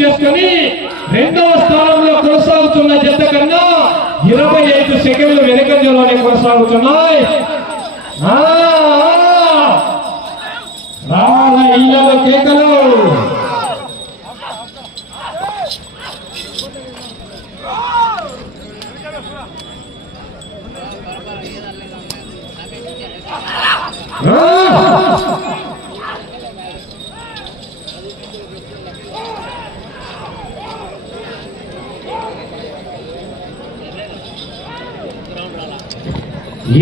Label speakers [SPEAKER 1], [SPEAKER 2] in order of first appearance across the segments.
[SPEAKER 1] చేసుకుని రెండవ స్థానంలో కొనసాగుతున్న జత కన్నా ఇరవై ఐదు సెకండ్లు వెనుకంజలోనే కొనసాగుతున్నాయి రాళ్ళ ఆ. ఇళ్ళలో కేకలు ఆ.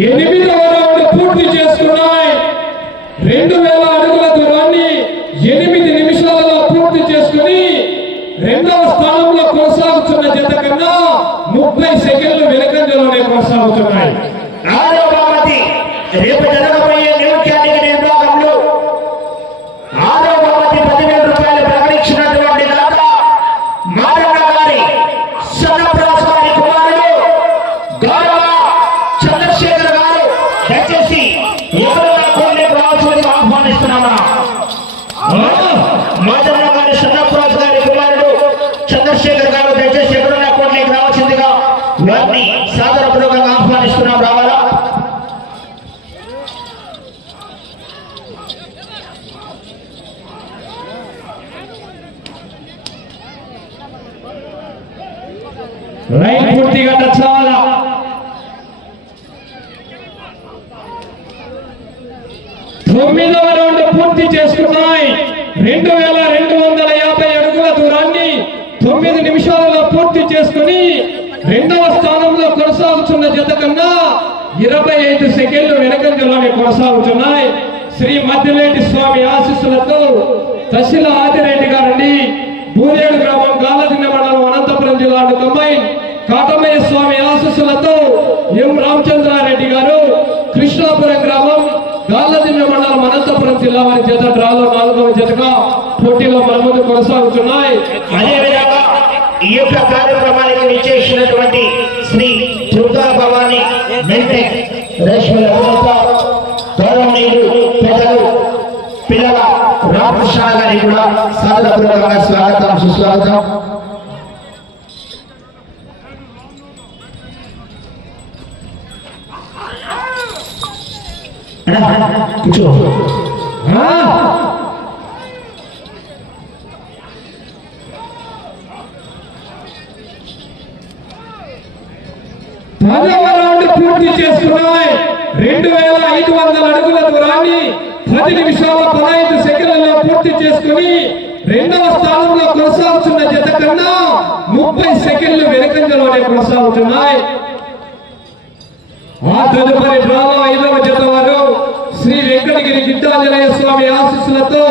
[SPEAKER 1] ఎనిమిదవ రౌండ్ పూర్తి చేసుకున్నాయి రెండు వేల అడుగుల దూరాన్ని ఎనిమిది నిమిషాలలో పూర్తి చేసుకుని రెండవ స్థానంలో కొనసాగుతున్న జత కన్నా ముప్పై సెకండ్లు వెనకంజలోనే కొనసాగుతున్నాయి.
[SPEAKER 2] రేపు జరగబోయే న్యూ కేటగిరీ విభాగంలో ఆరో బహుమతి పదివేల రూపాయలు ప్రకటించినటువంటి దాత మారన్న గారి సన్నప్రాస గారి కుమారుడు గౌరవ చంద్రశేఖర్ గారు దయచేసి ఎవరైనా కొన్ని రావాల్సిందిగా ఆహ్వానిస్తున్నామా మాదన్న గారి సన్నప్రాస గారి కుమారుడు చంద్రశేఖర్ గారు దయచేసి ఎవరైనా కొన్ని రావాల్సిందిగా వారిని సాదరపూర్వకంగా ఆహ్వానిస్తున్నాం రావాలా
[SPEAKER 1] లైన్ పూర్తిగా టచ్ అవ్వాలా తొమ్మిదవ రౌండ్ పూర్తి చేసుకున్నాయి. రెండు వేల రెండు వందల యాభై అడుగుల దూరాన్ని తొమ్మిది నిమిషాలలో పూర్తి చేసుకుని రెండవ స్థానంలో కొనసాగుతున్న జత కన్నా ఇరవై ఐదు సెకండ్లు వెనకంజలోనే కొనసాగుతున్నాయి. శ్రీ మధ్యలేటి స్వామి ఆశీస్సులతో తహసీల ఆదిరెడ్డి గారండి. బూరేడు గ్రామం గాలదిన్న మండలం అనంతపురం జిల్లా కంబైన్ కాటమయ్య స్వామి ఆశీస్సులతో ఎం రామచంద్రారెడ్డి గారు కృష్ణాపురం గ్రామం గాలదిన్న మండలం అనంతపురం జిల్లా వారి జత డ్రాలో నాలుగవ జతగా పోటీలో మన ముందు కొనసాగుతున్నాయి.
[SPEAKER 2] అదేవిధంగా ఈ యొక్క కార్యక్రమానికి విచ్చేసినటువంటి శ్రీ దుర్గా భవాని మెల్టెక్ రేష్మల వ్యవస్థ పెద్దలు పిల్లల రామకృష్ణ గారికి కూడా సాదరపూర్వకంగా స్వాగతం సుస్వాగతం. కూర్చో.
[SPEAKER 1] పదవ రౌండ్ పూర్తి చేసుకున్నాయి రెండు వేల ఐదు వందల అడుగుల దూరాన్ని పది నిమిషాల పదహైదు సెకండ్లలో పూర్తి చేసుకుని రెండవ స్థానంలో కొనసాగుతున్న జత కన్నా ముప్పై సెకండ్లు వెనుకంజలోనే కొనసాగుతున్నాయి. ఆ తదుపరి డ్రామా ఐదవ జత వారు శ్రీ వెంకటగిరి గిద్దాంజనేయ స్వామి ఆశీస్సులతో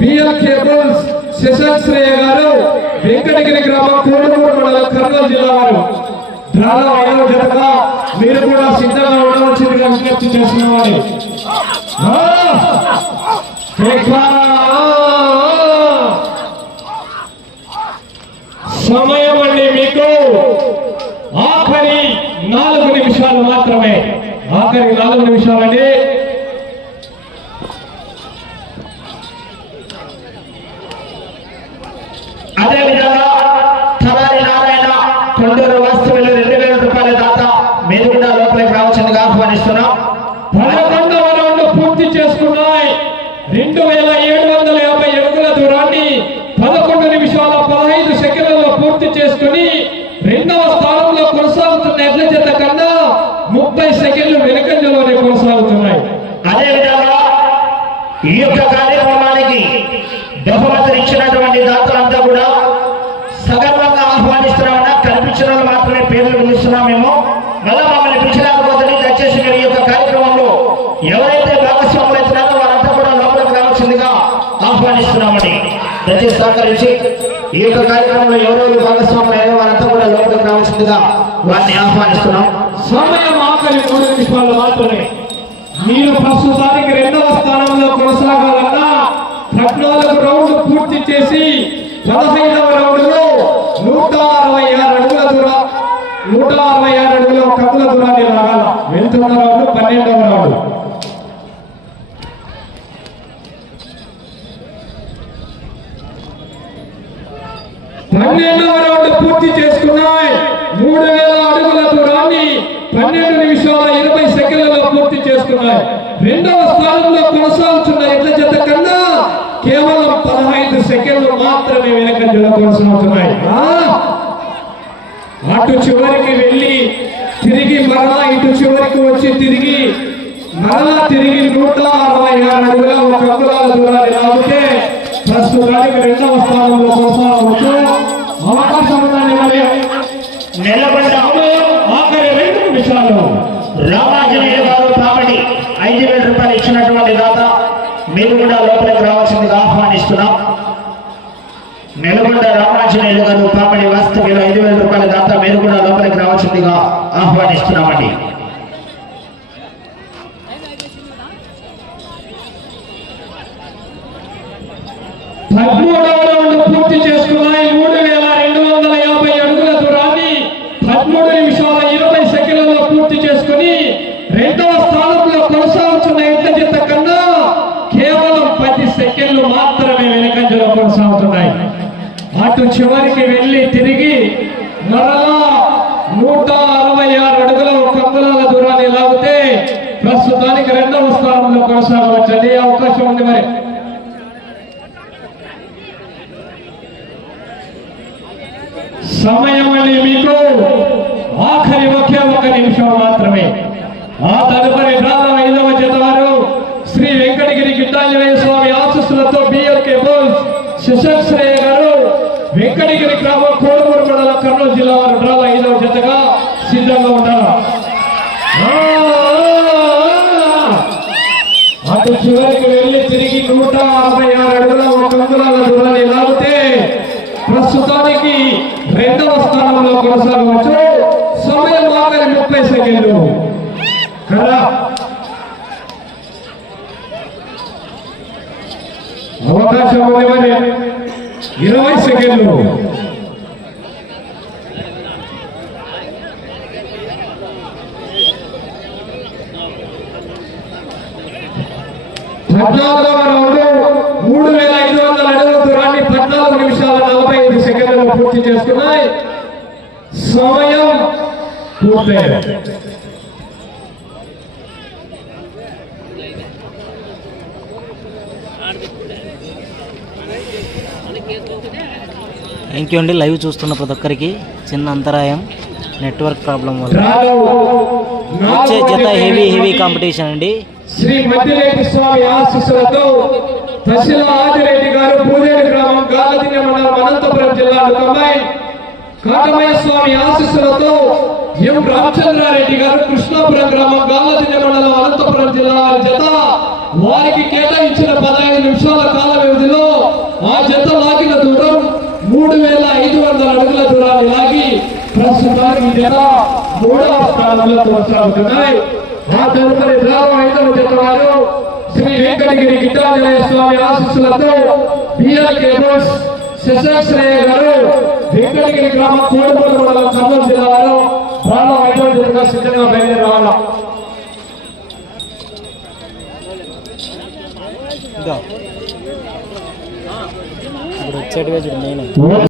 [SPEAKER 1] బిఎల్కే బోల్స్ శశాంక్ శ్రేయ గారు వెంకటగిరి గ్రామం కోడమూరు మండలం కర్నూలు జిల్లా వారు. మీరు కూడా సిద్ధంగా ఉండవలసిందిగా విజ్ఞప్తి చేస్తున్నవారు ఆ! సమయం అండి మీకు. ఆఖరి నాలుగు నిమిషాలు మాత్రమే. ఆఖరి నాలుగు నిమిషాలండి
[SPEAKER 2] అదేవిధంగా తలారి నారాయణ కొండూరు వస్తువులు రెండు వేల రూపాయల దాత మీరు కూడా లోపలికి రావాల్సిందిగా ఆహ్వానిస్తున్నాం
[SPEAKER 1] పదకొండవ రౌండ్ పూర్తి చేసుకున్నాయి రెండు వేల ఏడు వందల యాభై అడుగుల దూరాన్ని పదకొండు నిమిషాల పదహైదు సెకండ్లలో పూర్తి చేసుకుని రెండవ స్థానంలో కొనసాగుతున్న ఎడ్ల జత కన్నా ముప్పై సెకండ్లు వెనుకంజలోనే కొనసాగుతున్నాయి.
[SPEAKER 2] అదేవిధంగా ఈ యొక్క కార్యక్రమానికి బహుమతి ఇచ్చినటువంటి దాతలంతా కూడా సగర్వంగా ఆహ్వానిస్తున్నామన్నా కనిపించిన వాళ్ళు మాత్రమే పేర్లు పిలుస్తున్నామేమో మళ్ళా మమ్మల్ని పిలిచలేకపోతే దయచేసి మీరు ఈ యొక్క కార్యక్రమంలో ఎవరైతే భాగస్వాములు అవుతున్నారో వారంతా కూడా లోపలికి రావాల్సిందిగా ఆహ్వానిస్తున్నామని దయచేసి సహకరించి ఈ యొక్క కార్యక్రమంలో ఎవరెవరు భాగస్వాములు అయ్యారో వారంతా కూడా లోపలికి రావాల్సిందిగా వారిని ఆహ్వానిస్తున్నాం.
[SPEAKER 1] సమయం ఆకలి మూడు నిమిషాలు మాత్రమే. మీరు ప్రస్తుతానికి రెండవ స్థానంలో కొనసాగాలన్నా పద్నాలుగు రౌండ్ పూర్తి చేసి పదహైదవ రౌండ్లో నూట అరవై ఆరు అడుగుల దూరం నూట అరవై ఆరు అడుగుల కప్పుల దూరాన్ని రాగాల వెళ్తున్న రౌండ్ పన్నెండవ రౌండ్. పన్నెండవ రౌండ్ పూర్తి చేసుకున్నాయి. మూడు వేల అడుగుల దూరాన్ని పన్నెండు నిమిషాల ఇరవై సెకండ్లలో పూర్తి చేసుకున్నాయి. రెండవ స్థానంలో కొనసాగుతున్న ఎడ్ల జత కన్నా కేవలం పదహైదు సెకండ్లు మాత్రమే వెనకంజలో కొనసాగుతున్నాయి. ఆ! అటు చివరికి వెళ్ళి తిరిగి మరలా ఇటు చివరికి వచ్చి తిరిగి మరలా తిరిగి నూట అరవై ఆరు అడుగుల ఒక అంగుళాల దూరాన్ని లాగితే ప్రస్తుతానికి రెండవ స్థానంలో కొనసాగవచ్చు. అవకాశం ఉందండి మరి
[SPEAKER 2] నిలబడ్డ
[SPEAKER 1] ఆఖరి రెండు నిమిషాలు.
[SPEAKER 2] రామాంజనేయులు గారు కాబట్టి ఐదు వేల రూపాయలు ఇచ్చినటువంటి దాత మీరు కూడా లోపలికి రావాల్సిందిగా ఆహ్వానిస్తున్నాం. నిలబడ్డ రామాంజనేయులు గారు పాపడి వాస్తవ్యులు ఐదు వేల రూపాయల దాత మీరు కూడా లోపలికి రావాల్సిందిగా ఆహ్వానిస్తున్నామండి.
[SPEAKER 1] పదమూడవ రౌండ్ పూర్తి చేసుకున్నాయి. మూడు వేల రెండు వందల యాభై అడుగుల దూరాన్ని పదమూడు నిమిషాల ఇరవై సెకండ్లలో పూర్తి చేసుకుని రెండవ స్థానంలో కొనసాగుతున్న ఎడ్ల జత కన్నా కేవలం పది సెకండ్లు మాత్రమే వెనకంజలో కొనసాగుతున్నాయి. అటు చివరికి వెళ్ళి తిరిగి మరలా నూట అరవై ఆరు అడుగుల ఒక అంగుళాల దూరాన్ని లాగితే ప్రస్తుతానికి రెండవ స్థానంలో కొనసాగవచ్చండి. అవకాశం ఉంది మరి. సమయం మీకు. ఆఖరి ఒకే ఒక నిమిషం మాత్రమే. ఆ తదుపరి ప్రాణం ఐదవ జత వారు శ్రీ వెంకటగిరి గిట్టాంజనేయ స్వామి ఆశస్సులతో బిఎల్కే బోల్స్ శిశశ్రేయ గారు వెంకటగిరి గ్రామం కోడుమూరు మండలం కర్నూలు జిల్లా వారు డ్రాల ఐదవ జతగా సిద్ధంగా ఉంటారు. ఆ, అటు చివరికి వెళ్ళి తిరిగి నూట అరవై ఆరు అడుగుల ఒక అంగుళాల దూరాన్ని లాగితే ప్రస్తుతానికి రెండవ స్థానంలో కొనసాగవచ్చు. సమయం ఆఖరి ముప్పై సెకండ్లు. కదా? అవకాశం ఇరవై సెకండ్లు. పద్నాలుగవ రౌండ్ మూడు వేల ఐదు వందల అడుగుల దూరాన్ని పద్నాలుగు నిమిషాల నలభై సెకండ్లలో పూర్తి చేసుకున్నాయి. సమయం పూర్తయింది.
[SPEAKER 3] థ్యాంక్ యూ అండి. లైవ్ చూస్తున్న ప్రతి ఒక్కరికి చిన్న అంతరాయం నెట్వర్క్ ప్రాబ్లం వల్ల. వచ్చే జత హెవీ హెవీ కాంపిటీషన్ అండి.
[SPEAKER 1] శ్రీ మధ్యరెడ్డి స్వామి ఆశీస్సులతో తహసీల ఆదిరెడ్డి గారు పూజేరు గ్రామం గాలదిన్య మండలం అనంతపురం జిల్లా కమ్మాయి కాటమయ్య స్వామి ఆశీస్సులతో ఎం రామచంద్రారెడ్డి గారు కృష్ణాపురం గ్రామం గాలదిన్య మండలం అనంతపురం జిల్లా వారి జత. వారికి కేటాయించిన పదహైదు నిమిషాల కాల వ్యవధిలో ఆ జత లాగిన దూరం మూడు వేల ఐదు వందల అడుగుల దూరాన్ని లాగి ప్రస్తుతానికి జత మూడవ స్థానంలో కొనసాగుతున్నాయి. ఆ తదుపరి గ్రామ ఐదవ జత వారు శ్రీ వెంకటగిరి గిట్టాంజనేయ స్వామి ఆశీస్సులతో బిఎల్కే బోస్ శశాశ్రయ గారు వెంకటగిరి గ్రామం కోడుమూరు మండలం కర్నూలు జిల్లా వారు డ్రామా ఐదవ జతగా సిద్ధంగా బయలుదేరి రావాలా.
[SPEAKER 3] ఇప్పుడు వచ్చేటివే చూడు మెయిన్